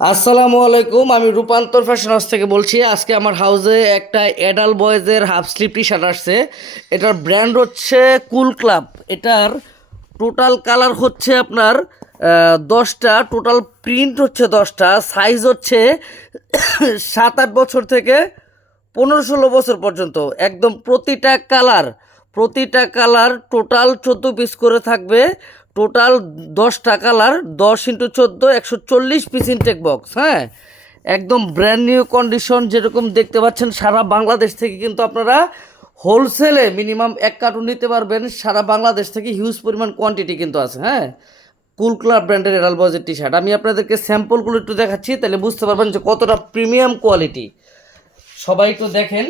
আসসালামু আলাইকুম, আমি রূপান্তর ফ্যাশন হাউস থেকে বলছি। আজকে আমার হাউসে একটা অ্যাডাল্ট বয়েজের হাফ স্লিভ টি শার্ট আসছে। এটার ব্র্যান্ড হচ্ছে কুল ক্লাব। এটার টোটাল কালার হচ্ছে আপনার 10টা, টোটাল প্রিন্ট হচ্ছে 10টা, সাইজ হচ্ছে 7-8 বছর থেকে 15-16 বছর পর্যন্ত। একদম প্রতিটা কালার টোটাল 14 পিস করে থাকবে। টোটাল 10টা কালার, 10 × 14 140 পিস ইনটেক বক্স। হ্যাঁ, একদম ব্র্যান্ড নিউ কন্ডিশন। যেরকম দেখতে পাচ্ছেন, সারা বাংলাদেশ থেকে কিন্তু আপনারা হোলসেলে মিনিমাম 1 কার্টুন নিতে পারবেন। সারা বাংলাদেশ থেকে হিউজ পরিমাণ কোয়ান্টিটি কিন্তু আছে। হ্যাঁ, কুল ক্লাব ব্র্যান্ডের এডাল বয়েজের টি শার্ট আমি আপনাদেরকে স্যাম্পলগুলো একটু দেখাচ্ছি, তাহলে বুঝতে পারবেন যে কতটা প্রিমিয়াম কোয়ালিটি। সবাই একটু দেখেন,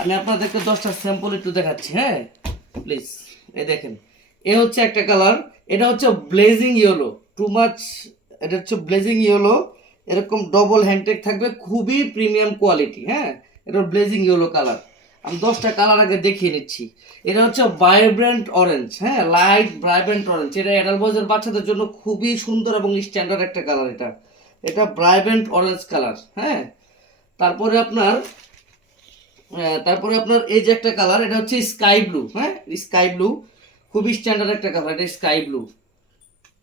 আমি আপনাদেরকে 10টা স্যাম্পল একটু দেখাচ্ছি। হ্যাঁ, প্লিজ এই দেখেন, এ হচ্ছে একটা কালার, এটা হচ্ছে ব্লেজিং ইয়েলো, টু মাচ। এটা হচ্ছে ব্লেজিং ইয়েলো, এরকম ডবল হ্যান্ডটেক থাকবে, খুবই প্রিমিয়াম কোয়ালিটি। হ্যাঁ, এটা ব্লেজিং ইয়েলো কালার। আমি 10টা কালার আগে দেখিয়ে নিচ্ছি। এটা হচ্ছে ভাইব্রেন্ট অরেঞ্জ। হ্যাঁ, লাইট ভাইব্রেন্ট অরেঞ্জ। এটা অ্যাডাল্ট বয়েজের বাচ্চাদের জন্য খুবই সুন্দর এবং স্ট্যান্ডার্ড একটা কালার। এটা ভাইব্রেন্ট অরেঞ্জ কালার। হ্যাঁ, তারপরে আপনার এই যে একটা কালার, এটা হচ্ছে স্কাই ব্লু। হ্যাঁ, স্কাই ব্লু খুবই স্ট্যান্ডার্ড একটা কালার, এটা স্কাই ব্লু।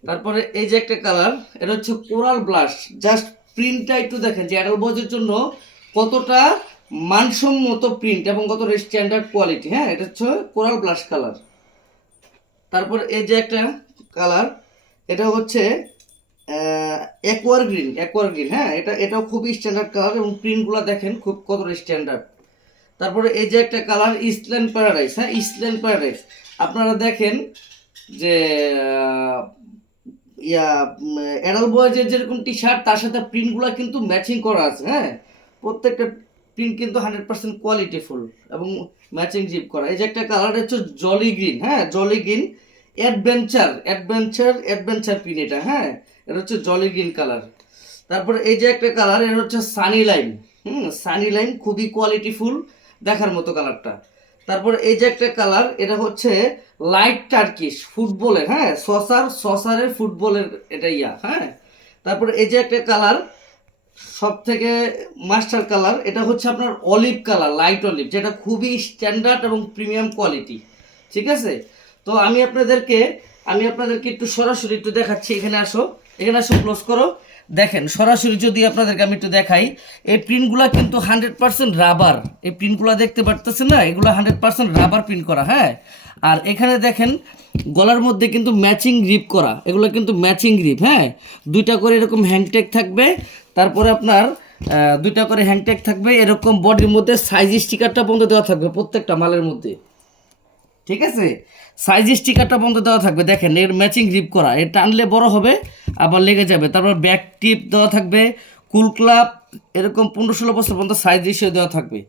তারপরে এই যে একটা কালার, এটা হচ্ছে কোরাল ব্লাশ। জাস্ট প্রিন্টটা একটু দেখেন যে অ্যাডাল্ট বয়েজের জন্য কতটা মানসম্মত প্রিন্ট এবং কতটা স্ট্যান্ডার্ড কোয়ালিটি। হ্যাঁ, এটা হচ্ছে কোরাল ব্লাশ কালার। তারপর এই যে একটা কালার, এটা হচ্ছে অ্যাকোয়ার গ্রিন। হ্যাঁ, এটাও খুবই স্ট্যান্ডার্ড কালার এবং প্রিন্টগুলো দেখেন খুব কতটা স্ট্যান্ডার্ড। তারপরে এই যে একটা কালার, ইস্টল্যান্ড প্যারাডাইস। হ্যাঁ, ইস্টল্যান্ড প্যারাডাইস। আপনারা দেখেন যে অ্যাডাল্ট বয়েজের যেরকম টি শার্ট, তার সাথে প্রিন্টগুলো কিন্তু ম্যাচিং করা আছে। হ্যাঁ, প্রত্যেকটা প্রিন্ট কিন্তু 100% কোয়ালিটিফুল এবং ম্যাচিং জিপ করা। এই যে একটা কালার হচ্ছে জলি গ্রিন। হ্যাঁ, জলি গ্রিন অ্যাডভেঞ্চার প্রিন্ট এটা। হ্যাঁ, এটা হচ্ছে জলি গ্রিন কালার। তারপরে এই যে একটা কালার, এটা হচ্ছে সানি লাইম। সানি লাইম খুবই কোয়ালিটিফুল, দেখার মতো কালারটা। তারপর এই যে একটা কালার, এটা হচ্ছে লাইট টার্কিশ ফুটবলের। হ্যাঁ, সসারের ফুটবলের এটা হ্যাঁ, তারপরে এই যে একটা কালার, সব থেকে মাস্টার কালার, এটা হচ্ছে আপনার অলিভ কালার, লাইট অলিভ, যেটা খুবই স্ট্যান্ডার্ড এবং প্রিমিয়াম কোয়ালিটি। ঠিক আছে, তো আমি আপনাদেরকে একটু সরাসরি একটু দেখাচ্ছি। এখানে আসো, ক্লোজ করো। দেখেন, সরাসরি যদি আপনাদেরকে আমি একটু দেখাই, এই প্রিন্টগুলো কিন্তু 100% রাবার। এই প্রিন্টগুলো দেখতে পারতেছেন না, এগুলো 100% রাবার প্রিন্ট করা। হ্যাঁ, আর এখানে দেখেন গলার মধ্যে কিন্তু ম্যাচিং গ্রিপ করা, এগুলো কিন্তু ম্যাচিং গ্রিপ। হ্যাঁ, দুইটা করে এরকম হ্যান্ডটেক থাকবে। তারপরে আপনার দুইটা করে হ্যান্ডটেক থাকবে, এরকম বডির মধ্যে সাইজ স্টিকারটা পর্যন্ত দেওয়া থাকবে প্রত্যেকটা মালের মধ্যে। ঠিক আছে, সাইজ স্টিকারটা বন্ধ দেওয়া থাকবে। দেখেন, এর ম্যাচিং জিপ করা, এর টানলে বড় হবে আবার লেগে যাবে। তারপর ব্যাক টিপ দেওয়া থাকবে। কুল ক্লাব এরকম 15-16 বছর পর্যন্ত সাইজ রেশিও দেওয়া থাকবে।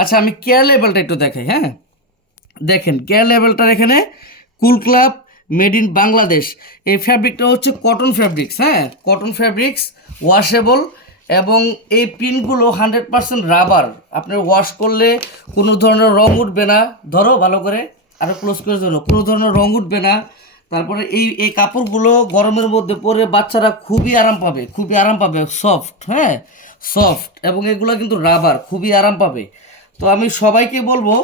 আচ্ছা, আমি কেয়ার লেভেলটা একটু দেখাই। হ্যাঁ, দেখেন কেয়ার লেভেলটার এখানে কুল ক্লাব মেড ইন বাংলাদেশ। এই ফ্যাব্রিকটা হচ্ছে কটন ফ্যাব্রিক্স। হ্যাঁ, কটন ফ্যাব্রিক্স, ওয়াশেবল, এবং এই প্রিন্টগুলো 100% রাবার। আপনি ওয়াশ করলে কোনো ধরনের রং উঠবে না। ধরো ভালো করে, আরও ক্লোজ করে ধরো, কোনো ধরনের রং উঠবে না। তারপরে এই কাপড়গুলো গরমের মধ্যে পরে বাচ্চারা খুবই আরাম পাবে, সফট। হ্যাঁ, সফট, এবং এগুলো কিন্তু রাবার, খুবই আরাম পাবে। তো আমি সবাইকে বলবো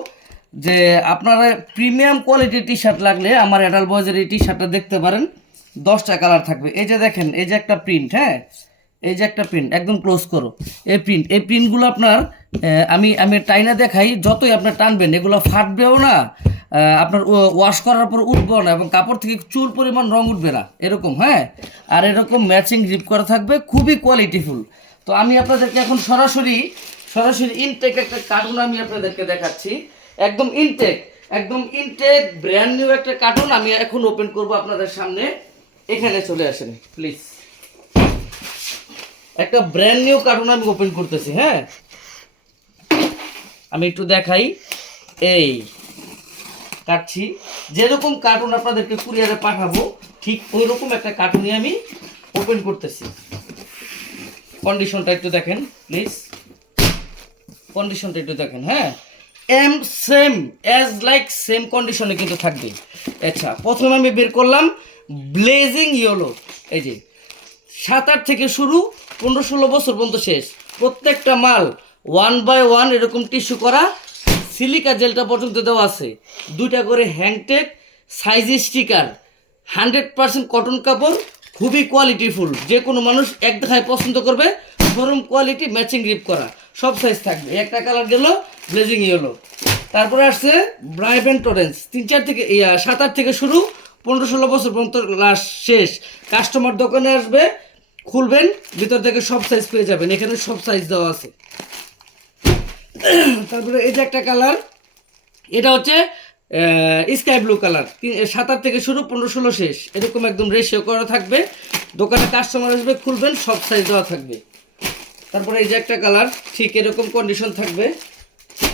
যে আপনারা প্রিমিয়াম কোয়ালিটির টি শার্ট লাগলে আমার অ্যাডাল্ট বয়েজের এই টি শার্টটা দেখতে পারেন। 10টা কালার থাকবে। এই যে দেখেন, এই যে একটা প্রিন্ট। হ্যাঁ, এই যে একটা প্রিন্ট, একদম ক্লোজ করো। এই প্রিন্টগুলো আপনার আমি টাইনা দেখাই, যতই আপনার টানবেন এগুলো ফাটবেও না, আপনার ওয়াশ করার পর উঠবেও না, এবং কাপড় থেকে চুল পরিমাণ রং উঠবে না এরকম। হ্যাঁ, আর এরকম ম্যাচিং জিপ করা থাকবে, খুবই কোয়ালিটিফুল। তো আমি আপনাদেরকে এখন সরাসরি ইনটেক একটা কার্টুন আমি আপনাদেরকে দেখাচ্ছি। একদম ইনটেক ব্র্যান্ড নিউ একটা কার্টুন আমি এখন ওপেন করব আপনাদের সামনে। এখানে চলে আসেন প্লিজ। একটা ব্র্যান্ড নিউ কার্টুন আমি ওপেন করতেছি। হ্যাঁ, আমি একটু দেখাই। এই কাটছি, যেরকম কার্টুন আপনাদেরকে কুরিয়ারে পাঠাবো, ঠিক ওই রকম একটা কার্টুনই আমি ওপেন করতেছি। কন্ডিশনটা একটু দেখেন প্লিজ, কন্ডিশনটা একটু দেখেন। হ্যাঁ, সেম কন্ডিশনে কিন্তু থাকবে। আচ্ছা, প্রথমে আমি বের করলাম ব্লেজিং ইয়েলো। এই যে 7-8 থেকে শুরু, 15-16 বছর পর্যন্ত শেষ। প্রত্যেকটা মাল 1 বাই 1 এরকম টিস্যু করা, সিলিকা জেলটা পর্যন্ত দেওয়া আছে, 2টা করে হ্যাংটেক, সাইজ স্টিকার, 100% কটন কাপড়, খুবই কোয়ালিটিফুল। যে কোনো মানুষ এক দেখায় পছন্দ করবে। শোরুম কোয়ালিটি, ম্যাচিং রিপ করা, সব সাইজ থাকবে। একটা কালার গেল ব্লেজিং ইয়েলো। তারপরে আসছে ব্রাইভেন্ট অরেঞ্জ, 3-4 থেকে 7-8 থেকে শুরু, 15-16 বছর পর্যন্ত লাস্ট শেষ। কাস্টমার দোকানে আসবে, খুলবেন, ভিতর থেকে সব সাইজ পেয়ে যাবেন। এখানে সব সাইজ দেওয়া আছে। তারপরে এই যে একটা কালার, এটা হচ্ছে স্কাই ব্লু কালার, 7-8 থেকে শুরু, 15-16 শেষ। এরকম একদম রেশিও করা থাকবে। দোকানে কাস্টমার আসবে, খুলবেন, সব সাইজ দেওয়া থাকবে। তারপরে এই যে একটা কালার, ঠিক এরকম কন্ডিশন থাকবে।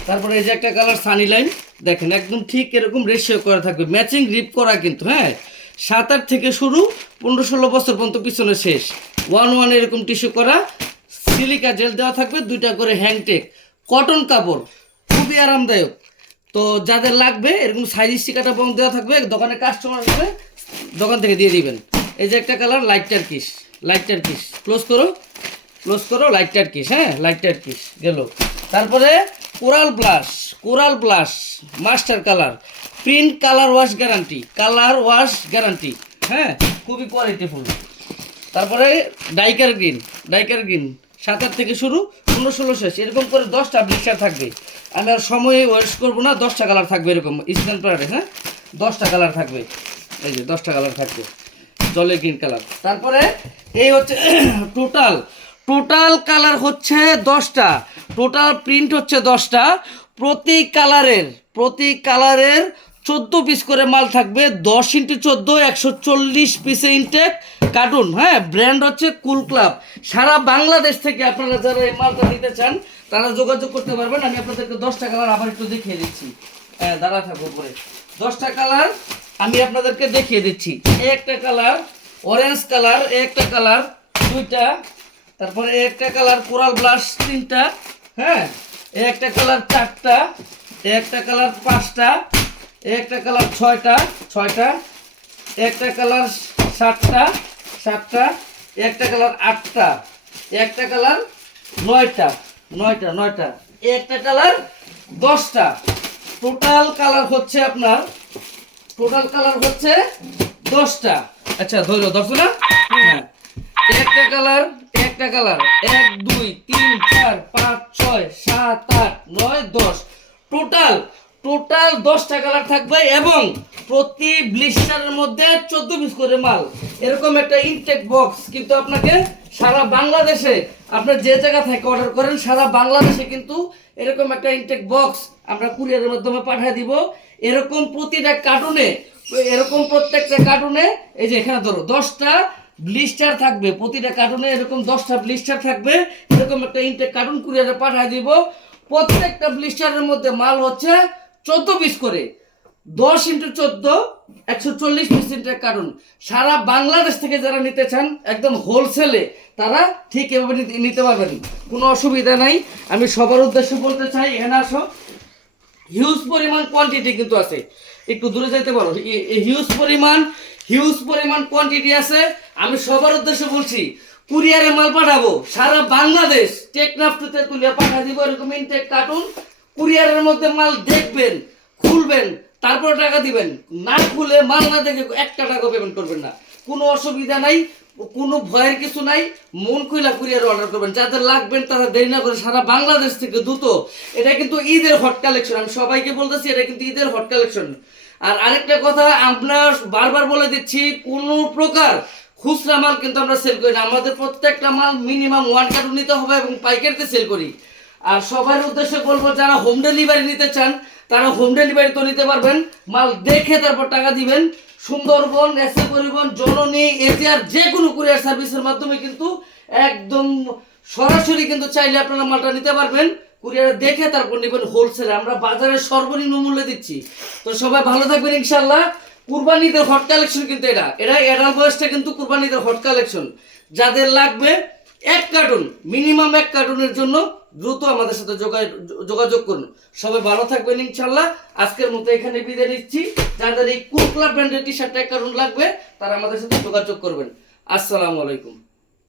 তারপরে এই যে একটা কালার সানি লাইন, দেখেন একদম ঠিক এরকম রেশিও করা থাকবে, ম্যাচিং রিপ করা কিন্তু। হ্যাঁ, 7-8 থেকে শুরু, 15-16 বছর পর্যন্ত পিছনে শেষ। 1-1 এরকম টিস্যু করা, সিলিকা জেল দেওয়া থাকবে, 2টা করে হ্যাংটেক, কটন কাপড়, খুবই আরামদায়ক। তো যাদের লাগবে এরকম সাইজ স্টিকারটা বন্ধ দেওয়া থাকবে, দোকানে কাস্টমার আসবে, দোকান থেকে দিয়ে দিবেন। এই যে একটা colour light Turkish, light Turkish, close করো, ক্লোজ করো, লাইট টার্কিশ। হ্যাঁ, লাইট টার্কিশ গেল। তারপরে coral blush, coral blush master colour, print colour wash guarantee, colour wash guarantee. হ্যাঁ, খুবই কোয়ালিটিফুল। তারপরে ডাইকার গ্রিন, ডাইকার গ্রিন, 7-8 থেকে শুরু, 15-16 শেষ। এরকম করে 10টা ব্লিস্টার থাকবে। আমি আর সময় ওয়েস্ট করবো না, 10টা কালার থাকবে এরকম স্ট্যান্ড প্যাডে। হ্যাঁ, 10টা কালার থাকবে, এই যে 10টা কালার থাকবে, জলের গ্রিন কালার। তারপরে এই হচ্ছে টোটাল, টোটাল কালার হচ্ছে 10টা, টোটাল প্রিন্ট হচ্ছে 10টা। প্রতি কালারের, প্রতি কালারের 14 পিস করে মাল থাকবে। 10x14, 140 পিসে ইনটেক কার্টুন। হ্যাঁ, ব্র্যান্ড হচ্ছে কুল ক্লাব। সারা বাংলাদেশ থেকে আপনারা যারা এই মালটা নিতে চান তারা যোগাযোগ করতে পারবেন। আমি আপনাদেরকে 10টা কালার আবার একটু দেখিয়ে দিচ্ছি। হ্যাঁ, দাঁড়া থাকবো পরে। 10টা কালার আমি আপনাদেরকে দেখিয়ে দিচ্ছি। এই একটা কালার অরেঞ্জ কালার, এই একটা কালার 2টা, তারপরে এই একটা কালার কোরাল ব্লাশ 3টা, হ্যাঁ, এই একটা কালার 4টা, এই একটা কালার 5টা, এই একটা কালার 6টা, এই একটা কালার 7টা, এই একটা কালার 8টা, এই একটা কালার 9টা, এই একটা কালার 10টা। টোটাল কালার হচ্ছে আপনার, টোটাল কালার হচ্ছে 10টা। আচ্ছা ধরো 10 না? হ্যাঁ, একটা কালার, একটা কালার, 1 2 3 4 5 6 7 8 9 10, টোটাল টোটাল 10টা কালার থাকবে। এবং প্রতি ব্লিস্টারের মধ্যে 14 পিস করে মাল। এরকম একটা ইনটেক বক্স কিন্তু আপনাকে সারা বাংলাদেশে, আপনার যে জায়গা থেকে অর্ডার করেন সারা বাংলাদেশে কিন্তু এরকম একটা ইনটেক বক্স আমরা কুরিয়ারের মাধ্যমে পাঠিয়ে দিব। এরকম প্রতিটা কার্টুনে, এরকম প্রত্যেকটা কার্টুনে, এই যে এখানে ধরো 10টা ব্লিস্টার থাকবে, প্রতিটা কার্টুনে এরকম 10টা ব্লিস্টার থাকবে। এরকম একটা ইনটেক কার্টুন কুরিয়ারে পাঠিয়ে দিব। প্রত্যেকটা ব্লিস্টারের মধ্যে মাল হচ্ছে 14 পিস করে, 10x14, 140 পিস ইনটেক কার্টুন। সারা বাংলাদেশ থেকে যারা নিতে চান একদম হোলসেলে, তারা ঠিক এভাবে নিতে পারবেন, কোনো অসুবিধা নাই। আমি সবার উদ্দেশ্যে বলতে চাই, এখানে আসো, হিউজ পরিমাণ কোয়ান্টিটি কিন্তু আছে। একটু দূরে যেতে পারো, হিউজ পরিমাণ কোয়ান্টিটি আছে। আমি সবার উদ্দেশ্যে বলছি, কুরিয়ারে মাল পাঠাবো সারা বাংলাদেশ, টেকনাফ টু তেতুলিয়া পাঠা দিব এরকম ইনটেক কার্টুন। কুরিয়ারের মধ্যে মাল দেখবেন, খুলবেন, তারপর টাকা দিবেন। না খুলে মাল না দেখে 1টা টাকা পেমেন্ট করবেন না, কোনো অসুবিধা নাই, কোনো ভয়ের কিছু নাই। মন খুইলা কুরিয়ার অর্ডার করবেন। যাদের লাগবেন তারা দেরি না করে সারা বাংলাদেশ থেকে দ্রুত। এটা কিন্তু ঈদের হট কালেকশন, আমি সবাইকে বলতেছি এটা কিন্তু ঈদের হট কালেকশন। আর আরেকটা কথা আমরা বারবার বলে দিচ্ছি, কোনো প্রকার খুচরা মাল কিন্তু আমরা সেল করি না। আমাদের প্রত্যেকটা মাল মিনিমাম 1 কার্টুন নিতে হবে এবং পাইকারিতে সেল করি। আর সবার উদ্দেশ্যে বলবো, যারা হোম ডেলিভারি নিতে চান তারা হোম ডেলিভারি তো নিতে পারবেন, মাল দেখে তারপর টাকা দিবেন। সুন্দরবন, এসএ পরিবহন, জননী, এজিআর যে কোনো কুরিয়ার সার্ভিসের মাধ্যমে কিন্তু একদম সরাসরি কিন্তু চাইলে আপনারা মালটা নিতে পারবেন। কুরিয়ারে দেখে তারপর নেবেন হোলসেলে, আমরা বাজারে সর্বনিম্ন মূল্যে দিচ্ছি। তো সবাই ভালো থাকবেন ইনশাল্লাহ। কুরবানিদের হট কালেকশন কিন্তু এটা অ্যাডাল বয়সটা কিন্তু কুরবানিদের হট কালেকশন। যাদের লাগবে 1 কার্টুন, মিনিমাম 1 কার্টুনের জন্য দ্রুত আমাদের সাথে যোগাযোগ করুন। সবাই ভালো থাকবেন ইনশাল্লাহ। আজকের মতো এখানে বিদায় নিচ্ছি। যাদের এই কুল ক্লাব ব্র্যান্ডের টি-শার্ট 1 কার্টুন লাগবে তারা আমাদের সাথে যোগাযোগ করবেন। আসসালামু আলাইকুম।